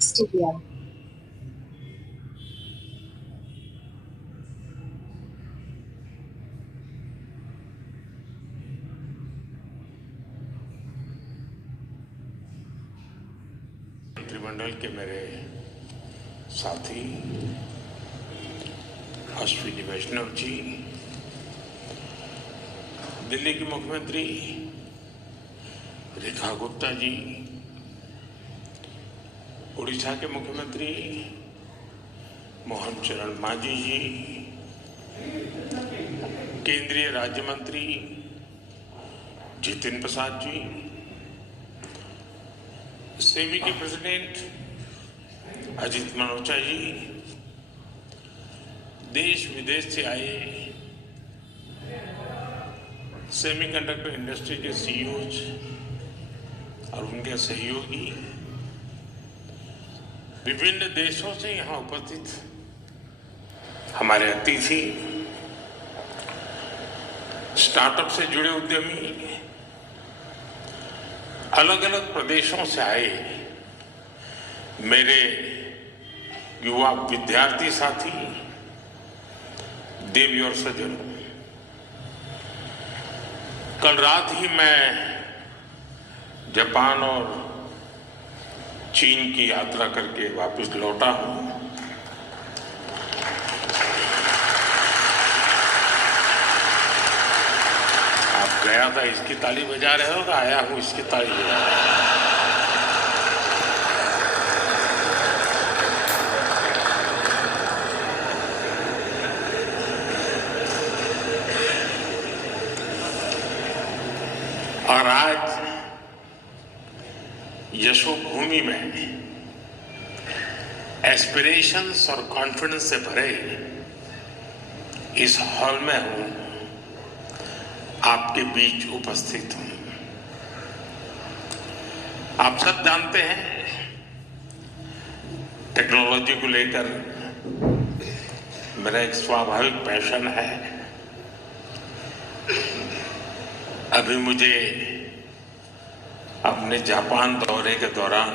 Studio. मंत्रिमंडल के मेरे साथी अश्विनी वैष्णव जी, दिल्ली की मुख्यमंत्री रेखा गुप्ता जी, उड़ीसा के मुख्यमंत्री मोहन चरण मांझी जी, केंद्रीय राज्य मंत्री जितिन प्रसाद जी, सेमी के प्रेसिडेंट अजीत मनोचा जी, देश विदेश से आए सेमीकंडक्टर इंडस्ट्री के सीईओज और उनके सहयोगी, विभिन्न देशों से यहाँ उपस्थित हमारे अतिथि, स्टार्टअप से जुड़े उद्यमी, अलग अलग प्रदेशों से आए मेरे युवा विद्यार्थी साथी, देवी और सज्जनों, कल रात ही मैं जापान और चीन की यात्रा करके वापस लौटा हूं। आप गया था इसकी ताली बजा रहे हो, तो आया हूं इसकी ताली बजा रहे हो। और आज यशोभूमि में एस्पिरेशंस और कॉन्फिडेंस से भरे इस हॉल में हूं, आपके बीच उपस्थित हूं। आप सब जानते हैं टेक्नोलॉजी को लेकर मेरा एक स्वाभाविक पैशन है। अभी मुझे अपने जापान दौरे के दौरान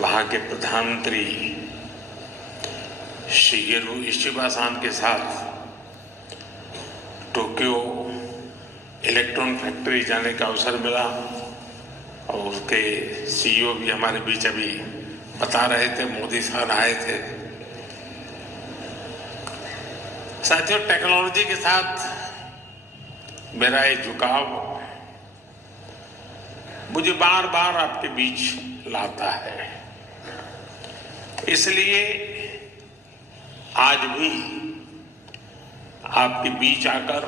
वहां के प्रधानमंत्री शिगेरू इशिबा-सान के साथ टोक्यो इलेक्ट्रॉन फैक्ट्री जाने का अवसर मिला और उसके सीईओ भी हमारे बीच अभी बता रहे थे, मोदी साहब आए थे। साथियों, टेक्नोलॉजी के साथ मेरा ये झुकाव मुझे बार बार आपके बीच लाता है, इसलिए आज भी आपके बीच आकर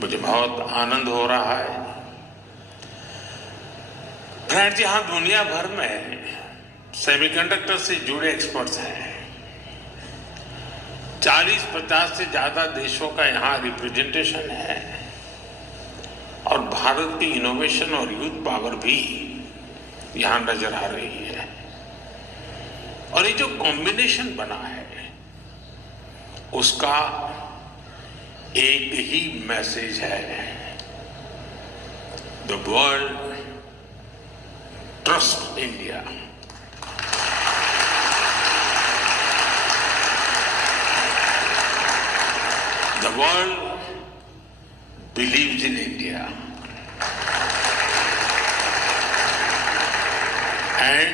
मुझे बहुत आनंद हो रहा है। फ्रेंड्स, यहां दुनिया भर में सेमीकंडक्टर से जुड़े एक्सपर्ट्स हैं। 40-50 से ज्यादा देशों का यहाँ रिप्रेजेंटेशन है और भारत की इनोवेशन और यूथ पावर भी यहाँ नजर आ रही है। और ये जो कॉम्बिनेशन बना है उसका एक ही मैसेज है, the world trust India. The world believes in India, and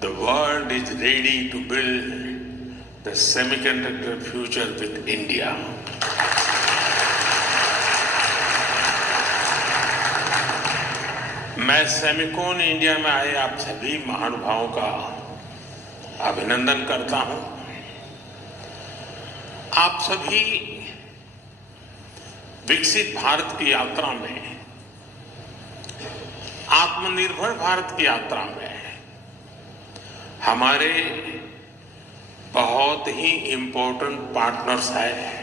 the world is ready to build the semiconductor future with India. मैं सेमिकॉन इंडिया में आए आप सभी महानुभावों का अभिनंदन करता हूं। आप सभी विकसित भारत की यात्रा में आत्मनिर्भर भारत की यात्रा में हमारे बहुत ही इंपॉर्टेंट पार्टनर्स हैं।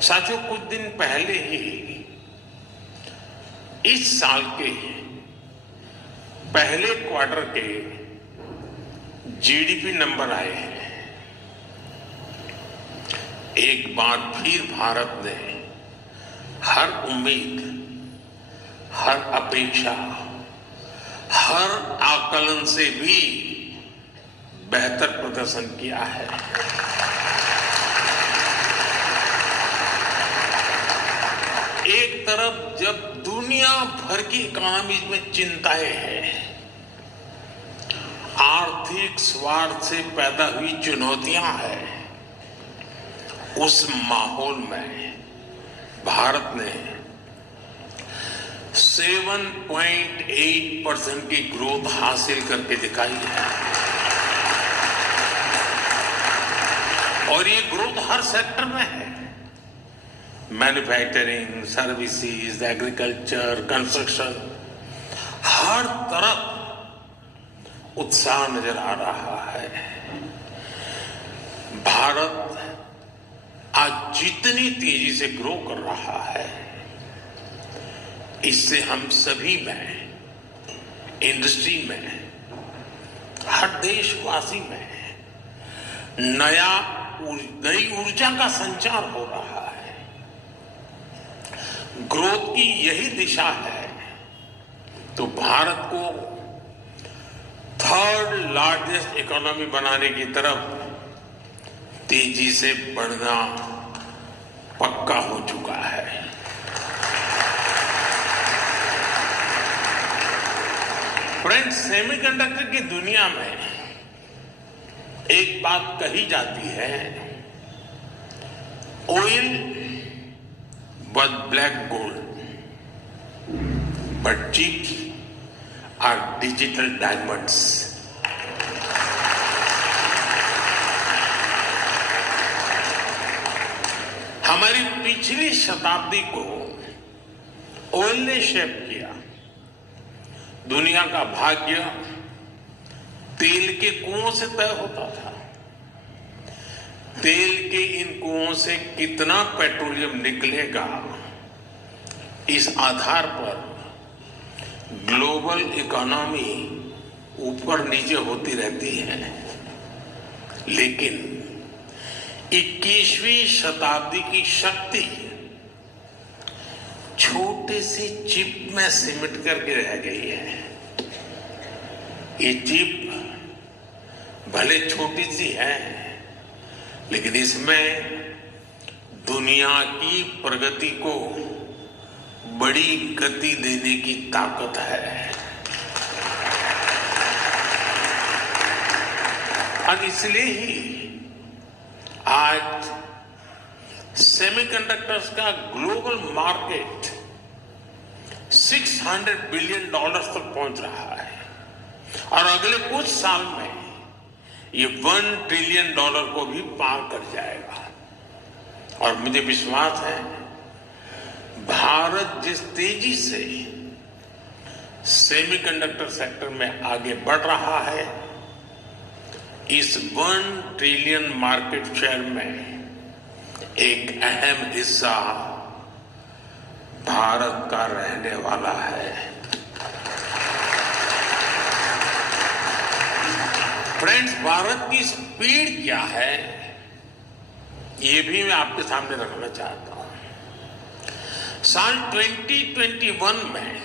साथियों, कुछ दिन पहले ही इस साल के पहले क्वार्टर के जीडीपी नंबर आए हैं। एक बार फिर भारत ने हर उम्मीद, हर अपेक्षा, हर आकलन से भी बेहतर प्रदर्शन किया है। एक तरफ जब दुनिया भर की इकोनॉमीज में चिंताएं हैं, आर्थिक स्वार्थ से पैदा हुई चुनौतियां हैं, उस माहौल में भारत ने 7.8% की ग्रोथ हासिल करके दिखाई है। और ये ग्रोथ हर सेक्टर में है। मैन्युफैक्चरिंग, सर्विसेज, एग्रीकल्चर, कंस्ट्रक्शन, हर तरफ उत्साह नजर आ रहा है। भारत आज जितनी तेजी से ग्रो कर रहा है, इससे हम सभी में, इंडस्ट्री में, हर देशवासी में नई ऊर्जा का संचार हो रहा है। ग्रोथ की यही दिशा है तो भारत को थर्ड लार्जेस्ट इकोनॉमी बनाने की तरफ तेजी से बढ़ना पक्का हो चुका है। फ्रेंड्स, सेमीकंडक्टर की दुनिया में एक बात कही जाती है, oil was black gold, but chips are digital diamonds. हमारी पिछली शताब्दी को ऑयल ने शेप किया। दुनिया का भाग्य तेल के कुओं से तय होता था। तेल के इन कुओं से कितना पेट्रोलियम निकलेगा, इस आधार पर ग्लोबल इकोनॉमी ऊपर नीचे होती रहती है। लेकिन 21वीं शताब्दी की शक्ति छोटे से चिप में सिमट करके रह गई है। ये चिप भले छोटी सी है, लेकिन इसमें दुनिया की प्रगति को बड़ी गति देने की ताकत है। और इसलिए ही आज सेमीकंडक्टर्स का ग्लोबल मार्केट $600 बिलियन तक पहुंच रहा है और अगले कुछ साल में ये $1 ट्रिलियन को भी पार कर जाएगा। और मुझे विश्वास है, भारत जिस तेजी से सेमीकंडक्टर सेक्टर में आगे बढ़ रहा है, इस $1 ट्रिलियन मार्केट शेयर में एक अहम हिस्सा भारत का रहने वाला है। फ्रेंड्स, भारत की स्पीड क्या है, ये भी मैं आपके सामने रखना चाहता हूं। साल 2021 में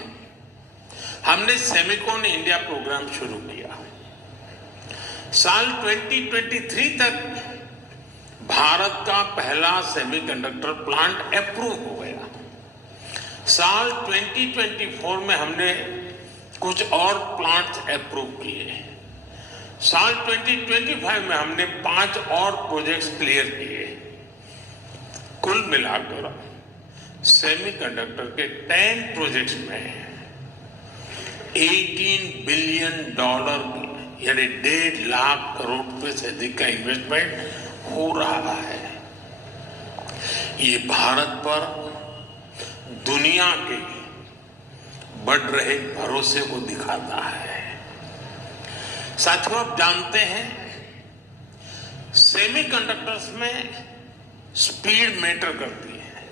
हमने सेमिकॉन इंडिया प्रोग्राम शुरू किया। साल 2023 तक भारत का पहला सेमीकंडक्टर प्लांट अप्रूव हो गया। साल 2024 में हमने कुछ और प्लांट्स अप्रूव किए। साल 2025 में हमने 5 और प्रोजेक्ट्स क्लियर किए। कुल मिलाकर सेमीकंडक्टर के 10 प्रोजेक्ट्स में $18 बिलियन यानी 1.5 लाख करोड़ रुपए से अधिक का इन्वेस्टमेंट हो रहा है। ये भारत पर दुनिया के बढ़ रहे भरोसे को दिखाता है। साथियों, आप जानते हैं सेमीकंडक्टर्स में स्पीड मैटर करती है।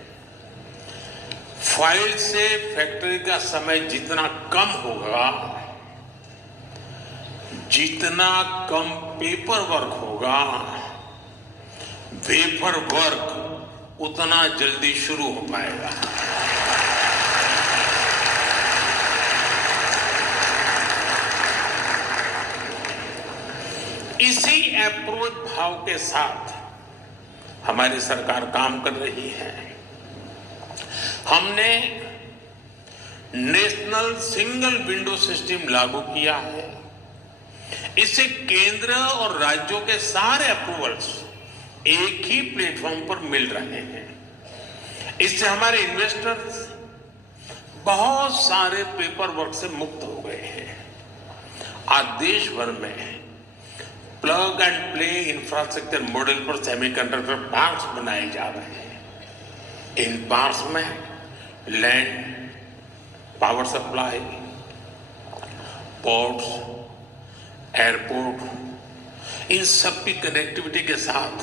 फाइल से फैक्ट्री का समय जितना कम होगा, जितना कम पेपर वर्क होगा, वेफर वर्क उतना जल्दी शुरू हो पाएगा। इसी अप्रोच भाव के साथ हमारी सरकार काम कर रही है। हमने नेशनल सिंगल विंडो सिस्टम लागू किया है। इससे केंद्र और राज्यों के सारे अप्रूवल्स एक ही प्लेटफॉर्म पर मिल रहे हैं। इससे हमारे इन्वेस्टर्स बहुत सारे पेपर वर्क से मुक्त हो गए हैं। आज देश भर में plug and play infrastructure model पर सेमीकंडक्टर पार्क्स बनाए जा रहे हैं। इन पार्क्स में land, power supply, ports, airport, इन सब की कनेक्टिविटी के साथ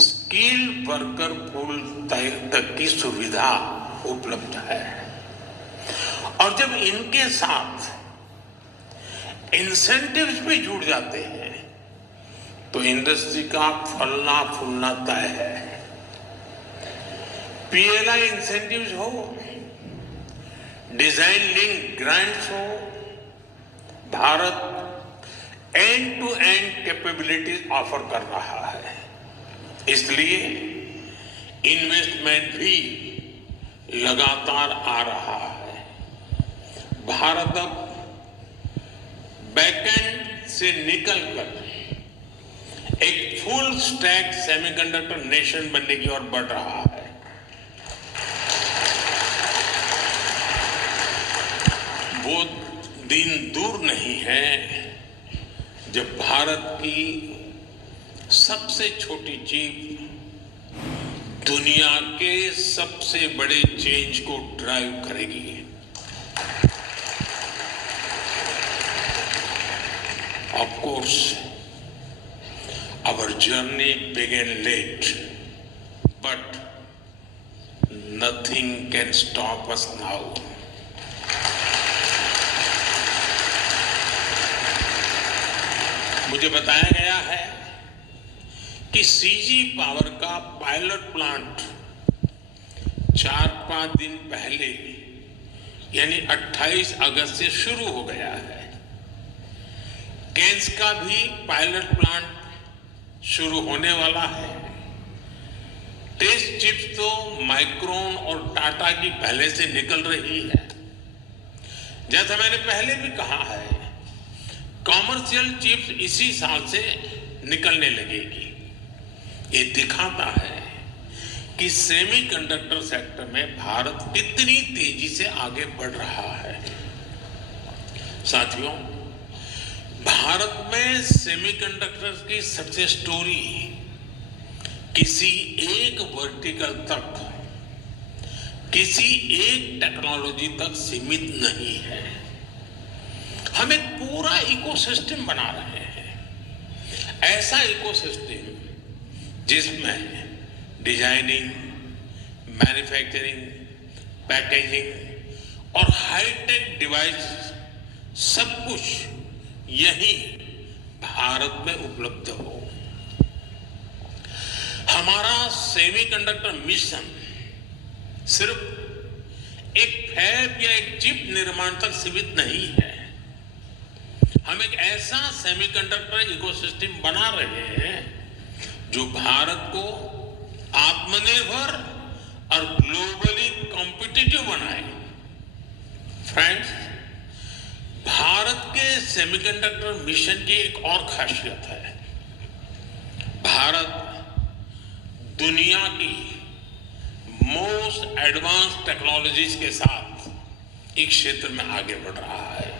स्किल वर्कर पूल तक की सुविधा उपलब्ध है। और जब इनके साथ इंसेंटिव्स भी जुड़ जाते हैं तो इंडस्ट्री का फलना फूलना तय है। पीएलआई इंसेंटिव्स हो, डिजाइन लिंक ग्रांट्स हो, Bharat end to end capabilities offer कर रहा है। इसलिए इन्वेस्टमेंट भी लगातार आ रहा है। भारत अब बैकएंड से निकलकर एक फुल स्टैक सेमीकंडक्टर नेशन बनने की ओर बढ़ रहा है। वो दिन दूर नहीं है जब भारत की सबसे छोटी चीप दुनिया के सबसे बड़े चेंज को ड्राइव करेगी। Of course our journey began late, but nothing can stop us now. मुझे बताया गया है कि सीजी पावर का पायलट प्लांट 4-5 दिन पहले यानी 28 अगस्त से शुरू हो गया है। केन्स का भी पायलट प्लांट शुरू होने वाला है। टेस्ट चिप्स तो माइक्रोन और टाटा की पहले से निकल रही है। जैसा मैंने पहले भी कहा है, कॉमर्शियल चिप्स इसी साल से निकलने लगेगी। ये दिखाता है कि सेमीकंडक्टर सेक्टर में भारत कितनी तेजी से आगे बढ़ रहा है। साथियों, भारत में सेमीकंडक्टर्स की सक्सेस स्टोरी किसी एक वर्टिकल तक, किसी एक टेक्नोलॉजी तक सीमित नहीं है। हम एक पूरा इकोसिस्टम बना रहे हैं। ऐसा इकोसिस्टम जिसमें डिजाइनिंग, मैन्युफैक्चरिंग, पैकेजिंग और हाईटेक डिवाइस सब कुछ यही भारत में उपलब्ध हो। हमारा सेमीकंडक्टर मिशन सिर्फ एक फैब या एक चिप निर्माण तक सीमित नहीं है। हम एक ऐसा सेमीकंडक्टर इकोसिस्टम बना रहे हैं जो भारत को आत्मनिर्भर और ग्लोबली कॉम्पिटिटिव बनाए। फ्रेंड्स, भारत के सेमीकंडक्टर मिशन की एक और खासियत है। भारत दुनिया की मोस्ट एडवांस टेक्नोलॉजीज के साथ एक क्षेत्र में आगे बढ़ रहा है।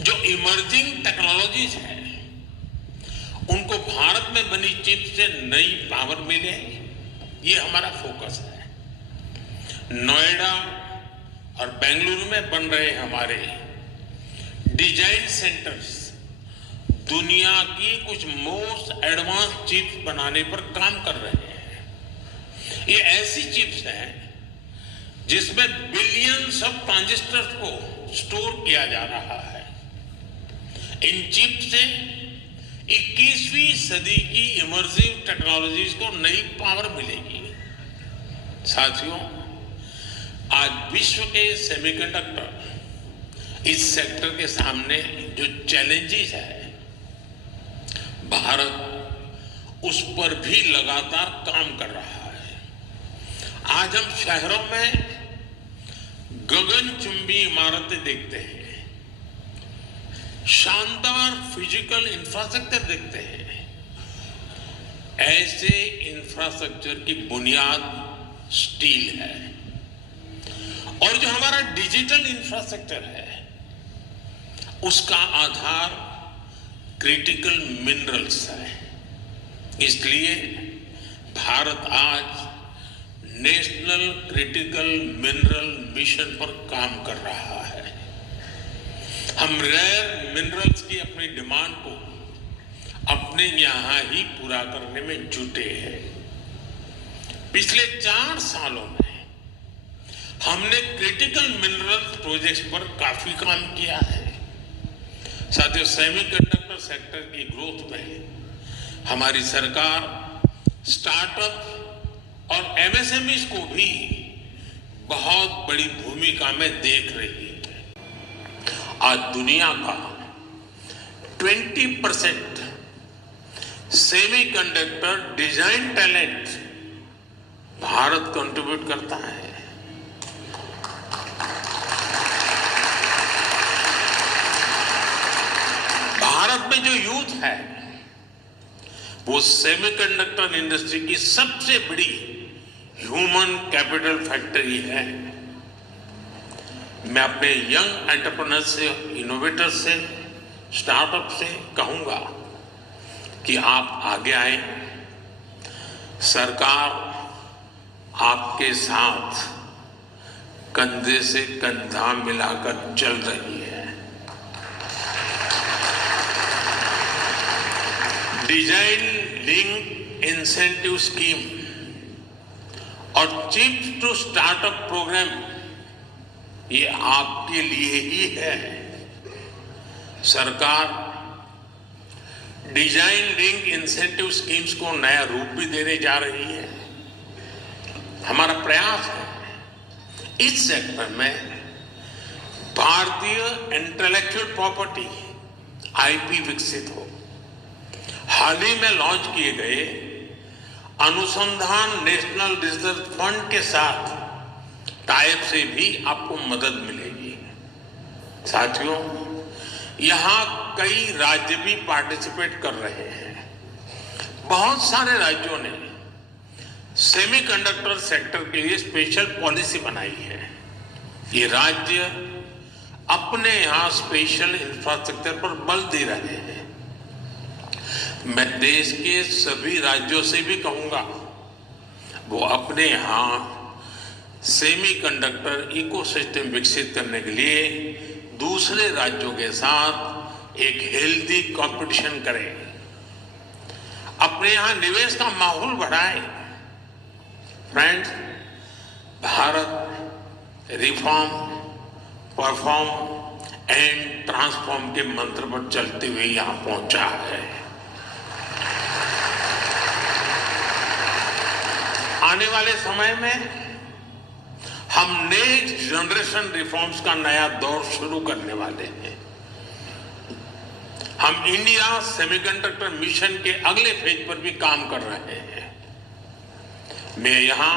जो इमर्जिंग टेक्नोलॉजीज हैं उनको भारत में बनी चिप से नई पावर मिले, ये हमारा फोकस है। नोएडा और बेंगलुरु में बन रहे हमारे डिजाइन सेंटर्स दुनिया की कुछ मोस्ट एडवांस चिप्स बनाने पर काम कर रहे हैं। ये ऐसी चिप्स हैं जिसमें बिलियंस ऑफ ट्रांजिस्टर्स को स्टोर किया जा रहा है। इन चिप से 21वीं सदी की इमर्सिव टेक्नोलॉजीज को नई पावर मिलेगी। साथियों, आज विश्व के सेमीकंडक्टर इस सेक्टर के सामने जो चैलेंजेस है, भारत उस पर भी लगातार काम कर रहा है। आज हम शहरों में गगनचुंबी इमारतें देखते हैं, शानदार फिजिकल इंफ्रास्ट्रक्चर देखते हैं। ऐसे इंफ्रास्ट्रक्चर की बुनियाद स्टील है और जो हमारा डिजिटल इंफ्रास्ट्रक्चर है उसका आधार क्रिटिकल मिनरल्स है। इसलिए भारत आज नेशनल क्रिटिकल मिनरल मिशन पर काम कर रहा है। हम रेयर मिनरल्स की अपनी डिमांड को अपने यहां ही पूरा करने में जुटे हैं। पिछले 4 सालों में हमने क्रिटिकल मिनरल्स प्रोजेक्ट्स पर काफी काम किया है। साथियों, सेमीकंडक्टर सेक्टर की ग्रोथ में हमारी सरकार स्टार्टअप और एमएसएमईज को भी बहुत बड़ी भूमिका में देख रही है। आज दुनिया का 20% semiconductor design talent Bharat contribute करता है। भारत में जो यूथ है वो सेमीकंडक्टर इंडस्ट्री की सबसे बड़ी ह्यूमन कैपिटल फैक्ट्री है। मैं अपने यंग एंटरप्रेन्योर्स से, इनोवेटर्स से, स्टार्टअप से कहूंगा कि आप आगे आए। सरकार आपके साथ कंधे से कंधा मिलाकर चल रही है। डिजाइन लिंक इंसेंटिव स्कीम और चिप्स टू स्टार्टअप प्रोग्राम ये आपके लिए ही है। सरकार डिजाइन लिंक इंसेंटिव स्कीम्स को नया रूप भी देने जा रही है। हमारा प्रयास है इस सेक्टर में भारतीय इंटेलेक्चुअल प्रॉपर्टी आईपी विकसित हो। हाल ही में लॉन्च किए गए अनुसंधान नेशनल रिसर्च फंड के साथ टाइप से भी आपको मदद मिलेगी। साथियों, यहां कई राज्य भी पार्टिसिपेट कर रहे हैं। बहुत सारे राज्यों ने सेमीकंडक्टर सेक्टर के लिए स्पेशल पॉलिसी बनाई है। ये राज्य अपने यहां स्पेशल इंफ्रास्ट्रक्चर पर बल दे रहे हैं। मैं देश के सभी राज्यों से भी कहूंगा वो अपने यहां सेमीकंडक्टर इकोसिस्टम विकसित करने के लिए दूसरे राज्यों के साथ एक हेल्दी कंपटीशन करें, अपने यहां निवेश का माहौल बढ़ाएं। Friends, Bharat reform, perform and transform के मंत्र पर चलते हुए यहां पहुंचा है। आने वाले समय में हम नेक्स्ट जनरेशन रिफॉर्म्स का नया दौर शुरू करने वाले हैं। हम इंडिया सेमीकंडक्टर मिशन के अगले फेज पर भी काम कर रहे हैं। मैं यहां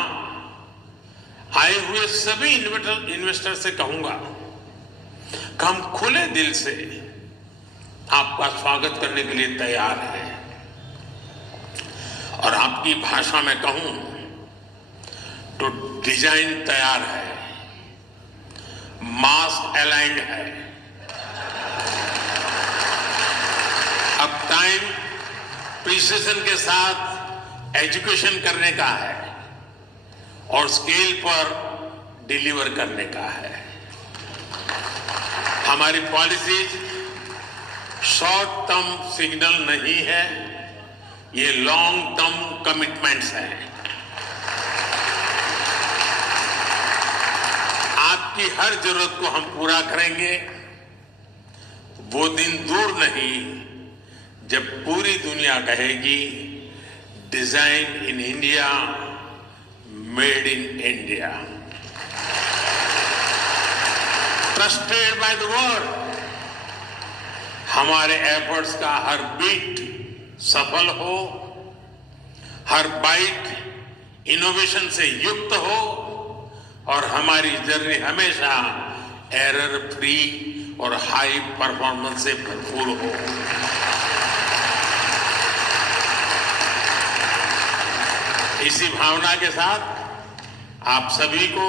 आए हुए सभी इन्वेस्टर से कहूंगा कि हम खुले दिल से आपका स्वागत करने के लिए तैयार हैं और आपकी भाषा में कहूं तो डिजाइन तैयार है, मास्क अलाइंड है। अब टाइम प्रिसिजन के साथ एजुकेशन करने का है और स्केल पर डिलीवर करने का है। हमारी पॉलिसीज शॉर्ट टर्म सिग्नल नहीं है, ये लॉन्ग टर्म कमिटमेंट्स हैं। आपकी हर जरूरत को हम पूरा करेंगे। वो दिन दूर नहीं जब पूरी दुनिया कहेगी design in India, made in India, trusted by the world. हमारे एफर्ट्स का हर बीट सफल हो, हर बाइट इनोवेशन से युक्त हो और हमारी जर्नी हमेशा एरर फ्री और हाई परफॉर्मेंस से भरपूर हो। इसी भावना के साथ आप सभी को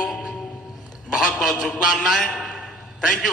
बहुत बहुत शुभकामनाएं। Thank you.